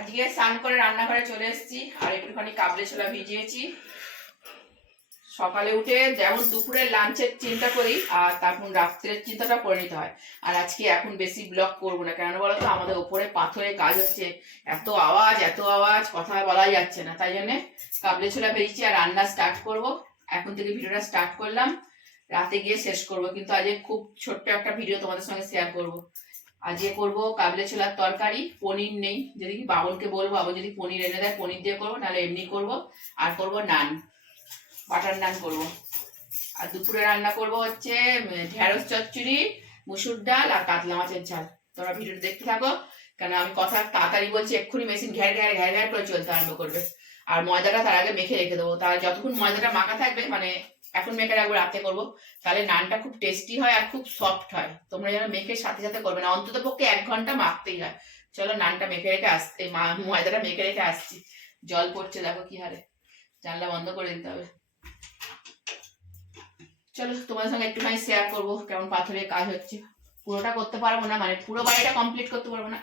আজকে স্নান করে রান্নাঘরে চলে এসেছি, আর একটুখানি কাবলে ছোলা ভিজিয়েছি। সকালে উঠে যেমন দুপুরের লাঞ্চের চিন্তা করি, আর তারপর রাত্রের চিন্তাটা করে নিতে হয়। আর আজকে এখন বেশি ব্লগ করব না কেন বলো তো আমাদের ওপরে পাথরে কাজ হচ্ছে। এত আওয়াজ এত আওয়াজ, কথা বলা যাচ্ছে না। তাই জন্যে কাবলে ছোলা ভেজেছি আর রান্না স্টার্ট করব। এখন থেকে ভিডিওটা স্টার্ট করলাম। রাতে গিয়ে শেষ করব, কিন্তু আজকে খুব ছোট্ট একটা ভিডিও তোমাদের সঙ্গে শেয়ার করব। আজকে করব কাবলে ছোলার তরকারি, পনির নেই। যদি কি বাবনকে বলব বাবন যদি পনির এনে দেয়, পনির দিয়ে করব, নাহলে এমনি করব। আর করব নান, বাটার নান করব। আর দুপুরে রান্না করব হচ্ছে ঢেঁড়স চচ্চড়ি, মুসুর ডাল আর কাতলা মাছের ঝাল। তোমরা ভিডিওটা দেখতে থাকো কেন আমি কথা তাড়াতাড়ি বলছি, এক্ষুনি মেশিন ঘ্যার ঘ্যার ঘ্যার ঘ্যার করে চলতে আরম্ভ করবে। আর ময়দাটা তার আগে মেখে রেখে দেবো। তার যতক্ষণ ময়দাটা মাখা থাকবে মানে এখন মেখে রাখব রাতে করব। তাহলে নানটা খুব টেস্টি হয় আর খুব সফট হয়। তোমরা যেন মেখে সাথে সাথে করবে না, অন্তত পক্ষে এক ঘণ্টা মাখতেই হয়। চলো নানটা মেখে রেখে আসতে ময়দাটা মেখে রেখে আসছি। জল পড়ছে, দেখো কি হারে। জানলা বন্ধ করে দিতে হবে। চলো তোমাদের সঙ্গে একটুখানি শেয়ার করব কেমন পাথরের কাজ হচ্ছে। পুরোটা করতে পারব না মানে পুরো বাড়িটা কমপ্লিট করতে পারব না।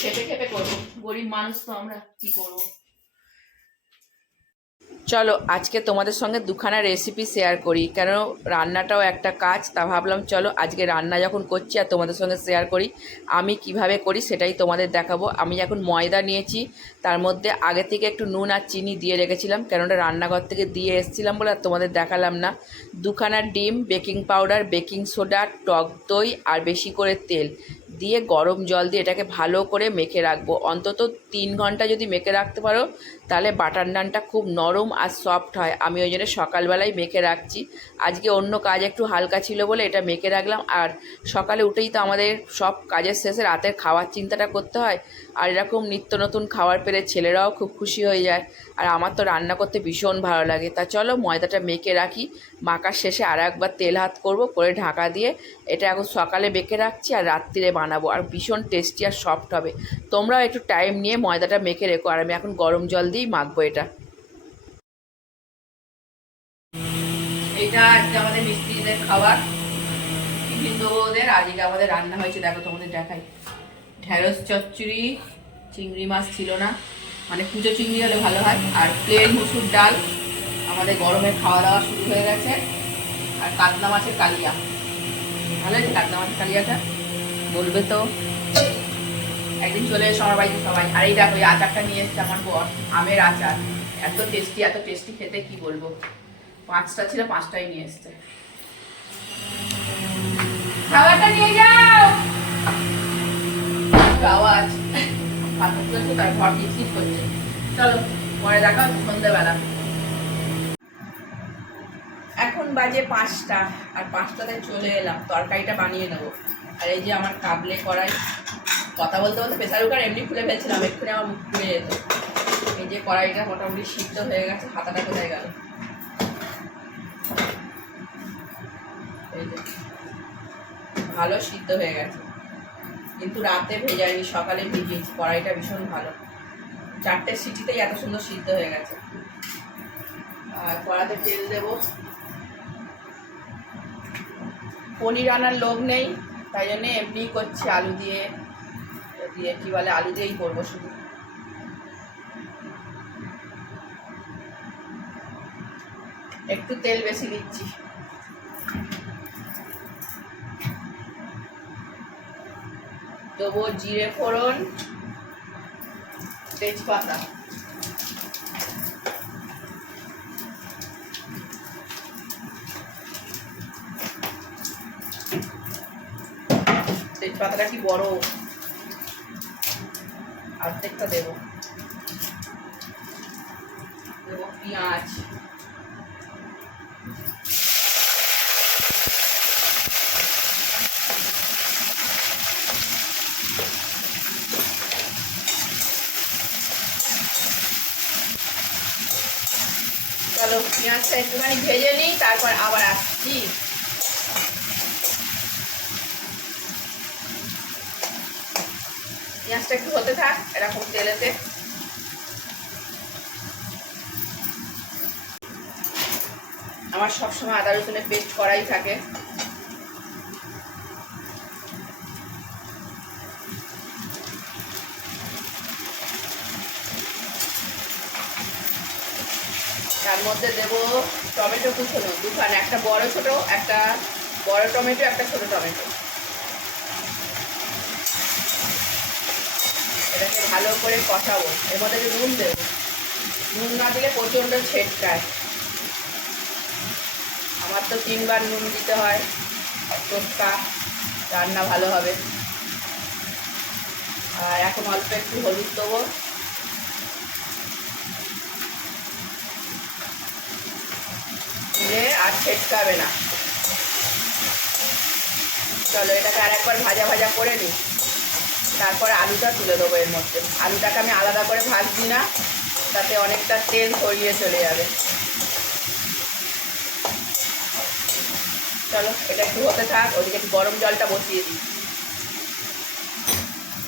খেপে খেপে করব। গরিব মানুষ তো আমরা, কি করব? চলো, আজকে তোমাদের সঙ্গে দুখানা রেসিপি শেয়ার করি। কেন রান্নাটাও একটা কাজ, তা ভাবলাম চলো, আজকে রান্না যখন করছি আর তোমাদের সঙ্গে শেয়ার করি, আমি কীভাবে করি সেটাই তোমাদের দেখাবো। আমি এখন ময়দা নিয়েছি, তার মধ্যে আগে থেকে একটু নুন আর চিনি দিয়ে রেখেছিলাম, কেননা রান্নাঘর থেকে দিয়ে এসেছিলাম বলে আর তোমাদের দেখালাম না। দুখানা ডিম বেকিং পাউডার বেকিং সোডা টক দই আর বেশি করে তেল দিয়ে গরম জল দিয়ে এটাকে ভালো করে মেখে রাখব। অন্তত তিন ঘণ্টা যদি মেখে রাখতে পারো তাহলে বাটার নানটা খুব নরম আর সফট হয়। আমি ওই জন্য সকালবেলায় মেখে রাখছি। আজকে অন্য কাজ একটু হালকা ছিল বলে এটা মেখে রাখলাম। আর সকালে উঠেই তো আমাদের সব কাজের শেষে রাতের খাওয়ার চিন্তাটা করতে হয়। আর এরকম নিত্য নতুন খাবার পেলে ছেলেরাও খুব খুশি হয়ে যায়। আর আমার তো রান্না করতে ভীষণ ভালো লাগে। তা চলো ময়দাটা মেখে রাখি। মাখার শেষে আর একবার তেল হাত করব করে ঢাকা দিয়ে এটা এখন সকালে বেঁকে রাখছি আর রাত্রিরে বানাবো। আর ভীষণ টেস্টি আর সফট হবে। তোমরাও একটু টাইম নিয়ে ময়দাটা মেখে রেখো। আর আমি এখন গরম জল দিয়েই মাখবো এটা। এটা আজকে আমাদের মিস্ত্রিদের খাবার। টিফিন ওদের আজকে আমাদের রান্না হয়েছে, দেখো তোমাদের দেখাই। ঢেঁড়স, চচ্চড়ি, চিংড়ি মাছ ছিল না। মানে কুচো চিংড়ি হলে ভালো হয়। আর প্লেন মুসুর ডাল। আমাদের গরমে খাওয়া দাওয়া শুরু হয়ে গেছে। আর কাতলা মাছের কালিয়া। ভালো হয়েছে কাতলা মাছের কালিয়াটা? বলবে তো। একদিন চলে এসো আমার বাড়িতে সবাই। আর এই দেখো আচারটা নিয়ে এসছে আমার বর, আমের আচার। এত টেস্টি এত টেস্টি খেতে, কি বলব? পাঁচটা ছিল, পাঁচটাই নিয়ে এসছে। খাবারটা নিয়ে যাও! আওয়াজ পাথর তুলেছে তার ঘর কিচকিচ করছে। চলো, পরে দেখা সন্ধ্যেবেলা। এখন বাজে পাঁচটা, আর পাঁচটাতে চলে এলাম। তরকারিটা বানিয়ে নেব। আর এই যে আমার কাবলে কড়াই কথা বলতে বলতে প্রেসার কুকার এমনি খুলে ফেলছিলাম, এক্ষুনি আমার মুখ খুলে যেত। এই যে কড়াইটা মোটামুটি সিদ্ধ হয়ে গেছে, হাতাটা কোথায় গেল? ভালো সিদ্ধ হয়ে গেছে। কিন্তু রাতে ভেজাইনি সকালে ভিজিয়েছি, কড়াইটা ভীষণ ভালো। চারটে সিটিতেই এত সুন্দর সিদ্ধ হয়ে গেছে। আর কড়াতে তেল দেবো। পনির আনার লোভ নেই, তাই জন্য এমনি করছি আলু দিয়ে। দিয়ে কি বলে, আলু দিয়েই করব শুধু। একটু তেল বেশি দিচ্ছি। দেবো জিরে ফোড়ন, তেজপাতা। তেজপাতাটা কি বড়? অর্ধেকটা দেবো। দেবো পেঁয়াজ। চলো পেঁয়াজটা একটুখানি ভেজে নিই তারপর আবার আসছি। পেঁয়াজটা একটু হতে থাক, এরকম তেলেতে। আমার সবসময় আদা রসুনের পেস্ট করাই থাকে। তার মধ্যে দেব টমেটো কুচনো। দুখান, একটা বড় ছোট, একটা বড় টমেটো, একটা ছোট টমেটো। ভালো করে কষাবো। এর মধ্যে নুন দেবো। নুন না দিলে প্রচণ্ড ছেটকায়। আমার তো তিনবার নুন দিতে হয়। টোটকা, রান্না ভালো হবে। আর এখন অল্প একটু হলুদ দেবো। আর ছেটকাবে না। চলো এটাকে আর একবার ভাজা ভাজা করে নিই। তারপরে আলুটা তুলে দেবো এর মধ্যে। আলুটাকে আমি আলাদা করে ভাজছি না, তাতে অনেকটা তেল ছড়িয়ে চলে যাবে। চলো, এটা একটু হতে থাক, ওদিকে একটু গরম জলটা বসিয়ে দিই।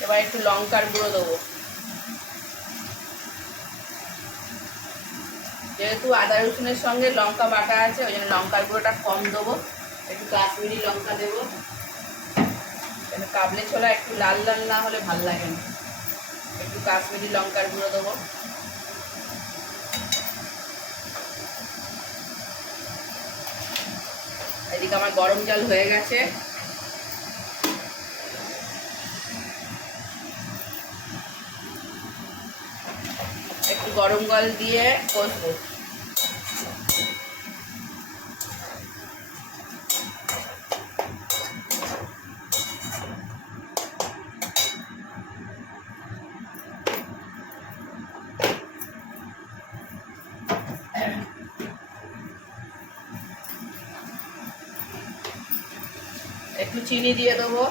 এবার একটু লঙ্কার গুঁড়ো দেবো। যেহেতু আদা রসুনের সঙ্গে লঙ্কা বাটা আছে, ওই জন্য লঙ্কার গুঁড়োটা কম দেবো। একটু কাশ্মীরি লঙ্কা দেবো। কাবলে ছোলা, একটু লাল লাল না হলে ভালো লাগে না। একটু কাশ্মীরি লঙ্কার গুঁড়ো দেবো। এদিকে আমার গরম জল হয়ে গেছে। একটু গরম জল দিয়ে কষবো। চিনি দিয়ে দেবো।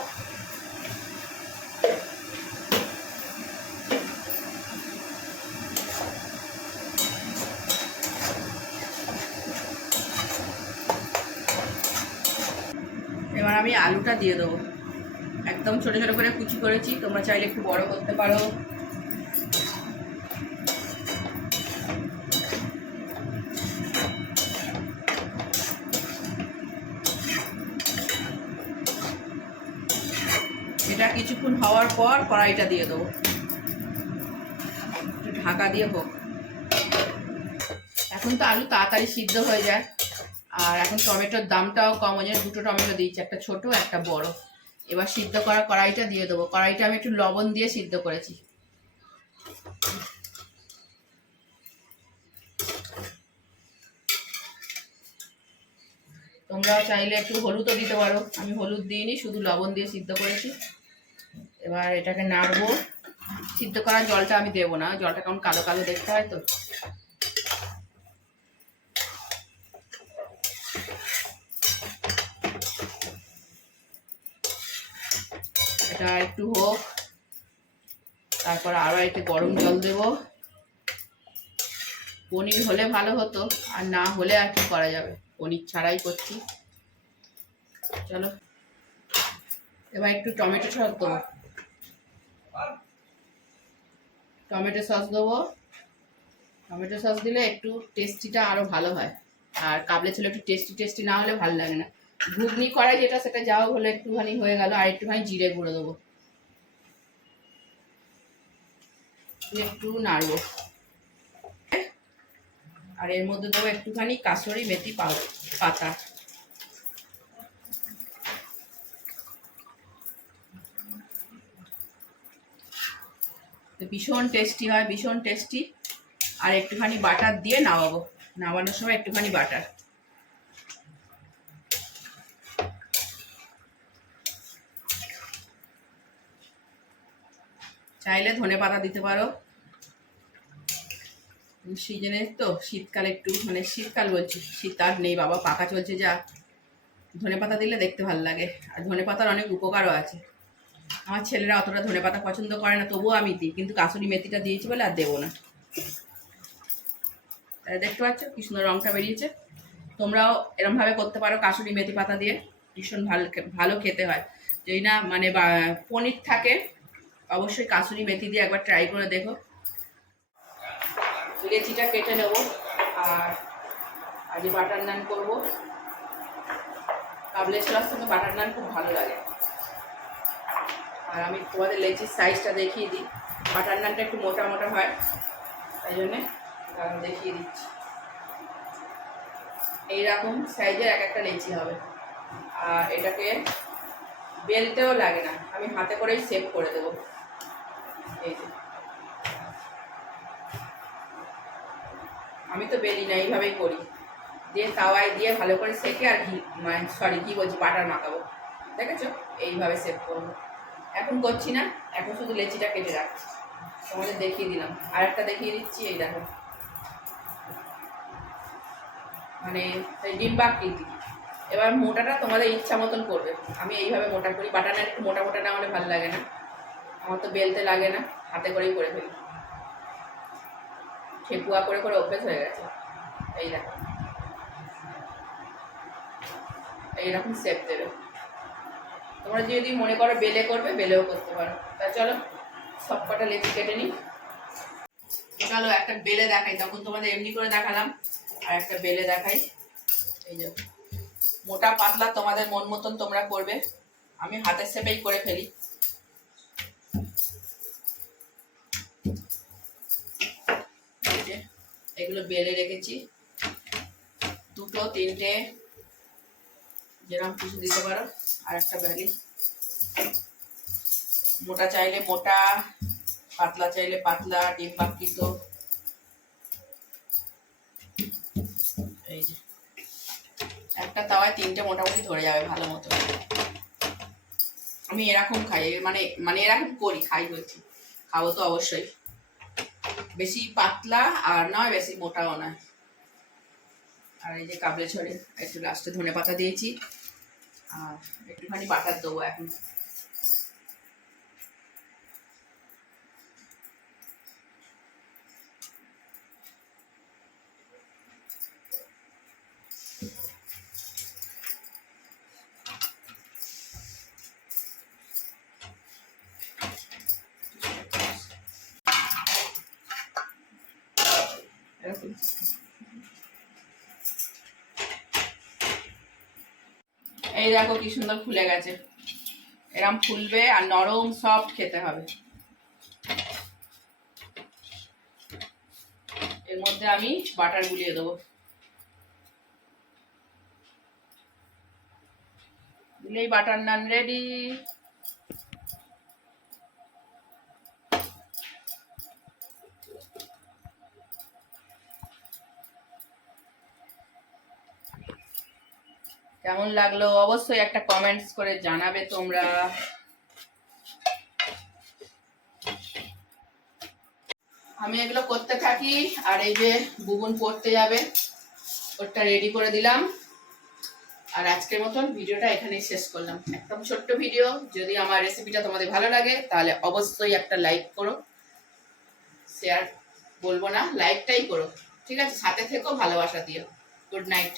এবার আমি আলুটা দিয়ে দেবো। একদম ছোট ছোট করে কুচি করেছি, তোমরা চাইলে একটু বড় করতে পারো। হওয়ার পর কড়াইটা দিয়ে দেবো। ঢাকা দিয়ে হোক। এখন তো আলু তাড়াতাড়ি সিদ্ধ হয়ে যায়। আর এখন টমেটোর দামটাও কম, ওই দুটো টমেটো দিয়েছি, একটা ছোট, একটা বড়। এবার সিদ্ধ করা কড়াইটা দিয়ে দেবো। কড়াইটা আমি একটু লবণ দিয়ে সিদ্ধ করেছি। তোমরাও চাইলে একটু হলুদও দিতে পারো। আমি হলুদ দিইনি, শুধু লবণ দিয়ে সিদ্ধ করেছি। এবার এটাকে নাড়বো। সিদ্ধ করা জলটা আমি দেবো না, জলটা কেমন কালো কালো দেখতে হয় তো। এটা একটু হোক, তারপর আরও একটু গরম জল দেব। পনির হলে ভালো হতো, আর না হলে আর কি করা যাবে? পনির ছাড়াই করছি। চলো, এবার একটু টমেটো সস দেবো। টমেটো সস দেবো। টমেটো সস দিলে একটু টেস্টিটা আরও ভালো হয়। আর কাবলে ছিল একটু টেস্টি টেস্টি না হলে ভালো লাগে না। ঘুগনি করাই যেটা, সেটা যাও হলে একটুখানি হয়ে গেল। আর একটুখানি জিরে গুঁড়ো দেবো। একটু নাড়বো। আর এর মধ্যে দেবো একটুখানি কাসরি মেথি পাতা। তো ভীষণ টেস্টি হয়, ভীষণ টেস্টি আর একটুখানি বাটার দিয়ে নামাবো। নামানোর সময় একটুখানি বাটার চাইলে ধনে পাতা দিতে পারো। সিজনে তো শীতকাল একটু মানে শীতকাল বলছি, শীত আর নেই বাবা, পাকা চলছে যা। ধনে পাতা দিলে দেখতে ভালো লাগে। আর ধনে পাতার অনেক উপকারও আছে। আমার ছেলেরা অতটা ধনে পাতা পছন্দ করে না, তবুও আমি দিই। কিন্তু কাসুরি মেথিটা দিয়েছি বলে আর দেবো না। দেখতে পাচ্ছ কি সুন্দর রঙটা বেরিয়েছে। তোমরাও এরমভাবে করতে পারো কাসুরি মেথি পাতা দিয়ে। ভীষণ ভালো ভালো খেতে হয়। যেই না মানে পনির থাকে, অবশ্যই কাসুরি মেথি দিয়ে একবার ট্রাই করে দেখো। লেচিটা কেটে নেব আর আজকে বাটার নান করব। কাবলে ছোলার সঙ্গে বাটার নান খুব ভালো লাগে। আর আমি তোমাদের লেচির সাইজটা দেখিয়ে দিই। বাটার নানটা একটু মোটা মোটা হয়, তাই জন্যে দেখিয়ে দিচ্ছি। এইরকম সাইজের এক একটা লেচি হবে। আর এটাকে বেলতেও লাগে না, আমি হাতে করেই সেভ করে দেবো। এই যে। আমি তো বেলি না, এইভাবেই করি। দিয়ে তাওয়ায় দিয়ে ভালো করে সেকে আর ঘি মানে সরি ঘি বলছি বাটার মাখাবো। দেখেছ? এইভাবে সেভ করব। এখন করছি না, এখন শুধু লেচিটা কেটে রাখছি। তোমাদের দেখিয়ে দিলাম। আর একটা দেখিয়ে দিচ্ছি, এই দেখো। মানে এই ডিম বাকৃতি এবার মোটাটা তোমাদের ইচ্ছা মতন করবে। আমি এইভাবে মোটা করি। বাটানা একটু মোটা মোটা না হলে ভালো লাগে না। আমার তো বেলতে লাগে না, হাতে করেই করে ফেলি। ঠেকুয়া করে করে অভ্যেস হয়ে গেছে। এই দেখো। এইরকম সেপ দেবে। তোমরা যদি মনে করো বেলে করবে, বেলেও করতে পারো। তা চলো সব কটা লেচি কেটে নিই। চলো, একটা বেলে দেখাই। তখন তোমাদের এমনি করে দেখালাম, আর একটা বেলে দেখাই। এই যে, মোটা পাতলা তোমাদের মন মতন তোমরা করবে। আমি হাতের সেপেই করে ফেলি। এগুলো বেলে রেখেছি। দুটো, তিনটে যেরকম কিছু দিতে পারো, আর একটা ব্যালি মোটা চাইলে মোটা, পাতলা চাইলে পাতলা, ডিম পাকিত এই যে। একটা তাওয়ায় তিনটে মোটামুটি ধরে যাবে ভালো মতো। আমি এরকম খাই মানে মানে এরকম করি, খাই বলছি। খাব তো অবশ্যই। বেশি পাতলা আর নয়, বেশি মোটাও নয়। আর এই যে কাবলে ছড়ে একটু লাস্টে ধনে পাতা দিয়েছি। আর একটুখানি বাটার দেবো এখন এরকম এই দেখো কি সুন্দর ফুলে গেছে। এরম ফুলবে আর নরম সফট খেতে হবে। এর মধ্যে আমি বাটার গুলিয়ে দেবো। দিলেই বাটার নান রেডি কেমন লাগল? অবশ্যই একটা কমেন্টস করে জানাবে তোমরা। আমি এগুলো করতে থাকি, আর এই যে বুবুন পড়তে যাবে ওটা রেডি করে দিলাম। আর আজকের মতন ভিডিওটা এখানেই শেষ করলাম। একদম ছোট্ট ভিডিও, যদি আমার রেসিপিটা তোমাদের ভালো লাগে, তাহলে অবশ্যই একটা লাইক করো। শেয়ার বলব না লাইকটাই করো। ঠিক আছে? সাথে থেকেও ভালোবাসা দিও। Good night